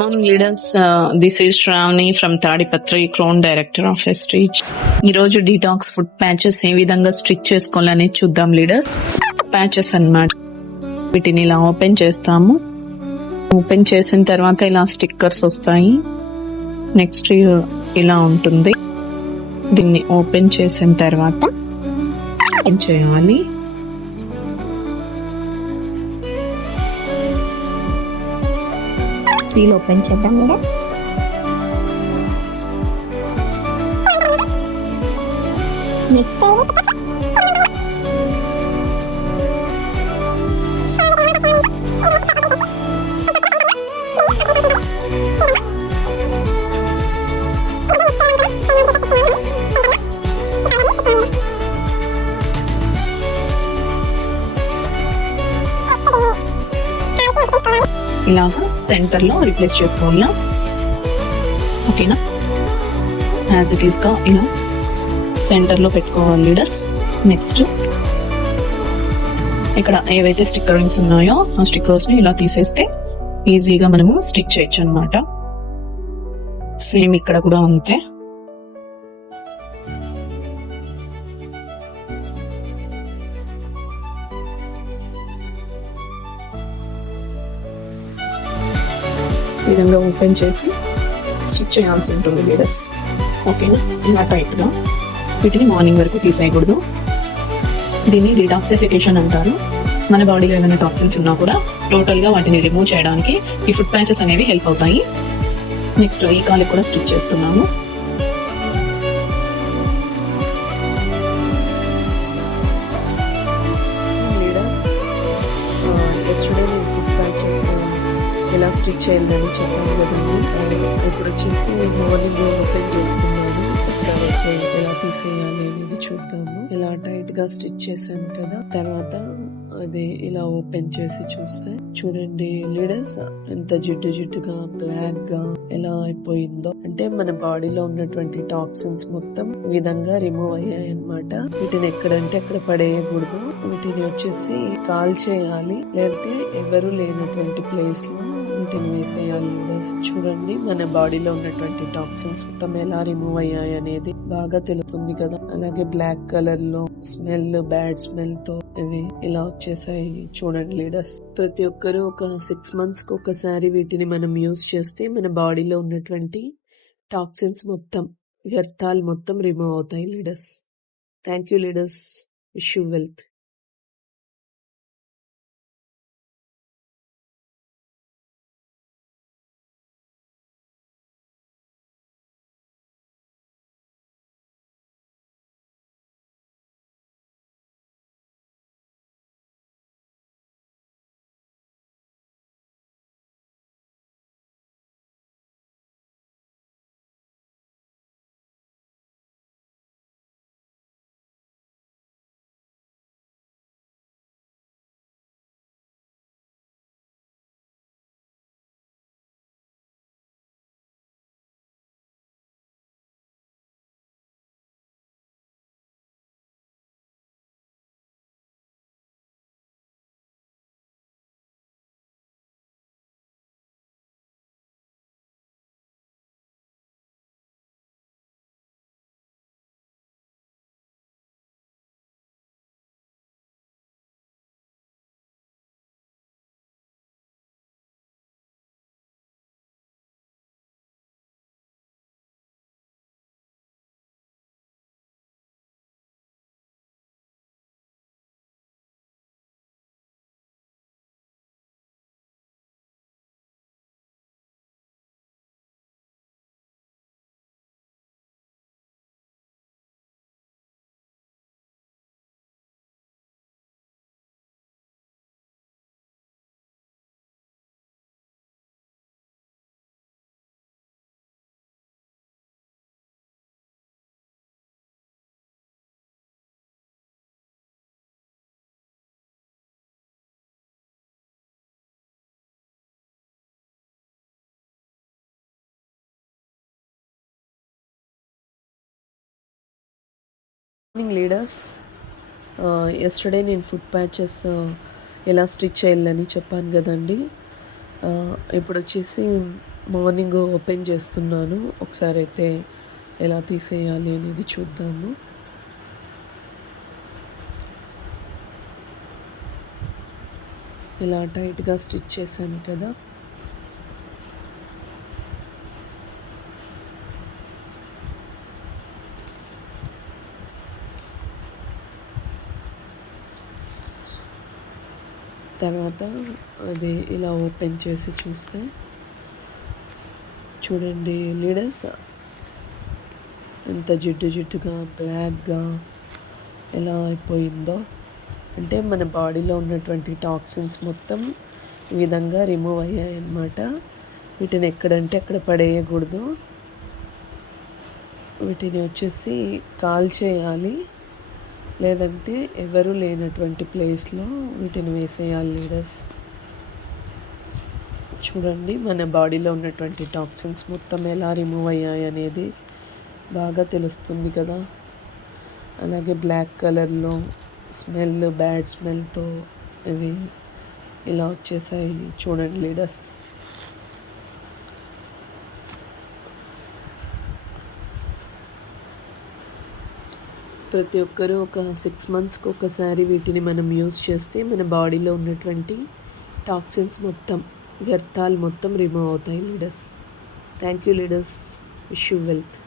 Morning leaders, this is Shravani from Tadipatri, క్లోన్ director of ఎస్టీచ్. ఈరోజు డీటాక్స్ ఫుడ్ ప్యాచెస్ ఏ విధంగా స్టిచ్ చేసుకోవాలని చూద్దాం లీడర్స్. ప్యాచెస్ అన్నమాట, వీటిని ఇలా ఓపెన్ చేస్తాము. ఓపెన్ చేసిన తర్వాత ఇలా స్టిక్కర్స్ వస్తాయి. నెక్స్ట్ ఇలా ఉంటుంది. దీన్ని ఓపెన్ చేసిన తర్వాత ఏం చేయాలి, సీల్ ఓపెన్ చేద్దాం లీడర్స్. నెక్స్ట్ ఇలాగా సెంటర్ లో రిప్లేస్ చేసుకోవాలా. ఓకేనా, యాజ్ ఇట్ ఈస్ గా ఇలా సెంటర్ లో పెట్టుకోవాలి లీడర్స్. నెక్స్ట్ ఇక్కడ ఏవైతే స్టిక్కరింగ్స్ ఉన్నాయో ఆ స్టిక్కర్స్ ని ఇలా తీసేస్తే ఈజీగా మనము స్టిచ్ చేయొచ్చు అనమాట. సేమ్ ఇక్కడ కూడా అంతే. ఈ విధంగా ఓపెన్ చేసి స్టిచ్ చేయాల్సి ఉంటుంది లీడర్స్. ఓకేనా, ఇలా టైట్గా. వీటిని మార్నింగ్ వరకు తీసేయకూడదు. దీన్ని డీటాక్సిఫికేషన్ అంటారు. మన బాడీలో ఏమైనా టాక్సిన్స్ ఉన్నా కూడా టోటల్గా వాటిని రిమూవ్ చేయడానికి ఈ ఫుడ్ ప్యాచెస్ అనేవి హెల్ప్ అవుతాయి. నెక్స్ట్ ఈ కాలుకి కూడా స్టిచ్ చేస్తున్నాము. లీడర్స్, ఎస్టర్డే నేను ఫుడ్ ప్యాచెస్ ఎలా స్టిచ్ చేయాలని చెప్పాను కదండి. ఇప్పుడు వచ్చేసి మార్నింగ్ ఓపెన్ చేసుకున్నాను. ఒకసారి అయితే ఎలా తీసేయాలి అనేది చూద్దాము. ఇలా టైట్ గా స్టిచ్ చేశాను కదా, తర్వాత అది ఇలా ఓపెన్ చేసి చూస్తే చూడండి లీడర్స్, ఎంత జిడ్డుగా బ్లాక్ గా ఎలా అయిపోయిందో. అంటే మన బాడీలో ఉన్నటువంటి టాక్సిన్స్ మొత్తం ఈ విధంగా రిమూవ్ అయ్యాయి అన్నమాట. వీటిని ఎక్కడంటే అక్కడ పడేయకూడదు. వీటిని వచ్చేసి కాల్ చేయాలి, లేదంటే ఎవరు లేనటువంటి ప్లేస్ లో వీటిని వేసేయాలి. చూడండి, మన బాడీలో ఉన్నటువంటి టాక్సిన్స్ మొత్తం ఎలా రిమూవ్ అయ్యాయి అనేది బాగా తెలుస్తుంది కదా. అలాగే బ్లాక్ కలర్ లో స్మెల్, బ్యాడ్ స్మెల్ తో ఇవి ఇలా వచ్చేసాయి చూడండి లీడర్స్. ప్రతి ఒక్కరు ఒక 6 months కి ఒకసారి వీటిని మనం యూజ్ చేస్తే మన బాడీలో ఉన్నటువంటి టాక్సిన్స్ మొత్తం, వ్యర్థాలు మొత్తం రిమూవ్ అవుతాయి leaders. Thank you leaders. Wish you wealth. Leaders, yesterday నేను ఫుడ్ ప్యాచెస్ ఎలా స్టిచ్ చేయాలని చెప్పాను కదండి. ఇప్పుడు వచ్చేసి మార్నింగ్ ఓపెన్ చేస్తున్నాను. ఒకసారి అయితే ఎలా తీసేయాలి అనేది చూద్దాము. ఇలా టైట్గా స్టిచ్ చేశాను కదా. తర్వాత అది ఇలా ఓపెన్ చేసి చూస్తే చూడండి లీడర్స్ ఎంత జిడ్డుగా బ్లాక్గా ఎలా అయిపోయిందో. అంటే మన బాడీలో ఉన్నటువంటి టాక్సిన్స్ మొత్తం ఈ విధంగా రిమూవ్ అయ్యాయి అన్నమాట. వీటిని ఎక్కడంటే అక్కడ పడేయకూడదు. వీటిని వచ్చేసి కాల్చేయాలి, లేదంటే ఎవరు లేనటువంటి ప్లేస్లో వీటిని వేసేయాలి లీడర్స్. చూడండి మన బాడీలో ఉన్నటువంటి టాక్సిన్స్ మొత్తం ఎలా రిమూవ్ అయ్యాయి అనేది బాగా తెలుస్తుంది కదా. అలాగే బ్లాక్ కలర్లో బ్యాడ్ స్మెల్తో ఇవి ఇలా వచ్చేసాయి చూడండి లీడర్స్. ప్రతి ఒక్కరూ ఒక 6 monthsకి ఒకసారి వీటిని మనం యూజ్ చేస్తే మన బాడీలో ఉన్నటువంటి టాక్సిన్స్ మొత్తం, వ్యర్థాలు మొత్తం రిమూవ్ అవుతాయి leaders. Thank you leaders. Wish you wealth.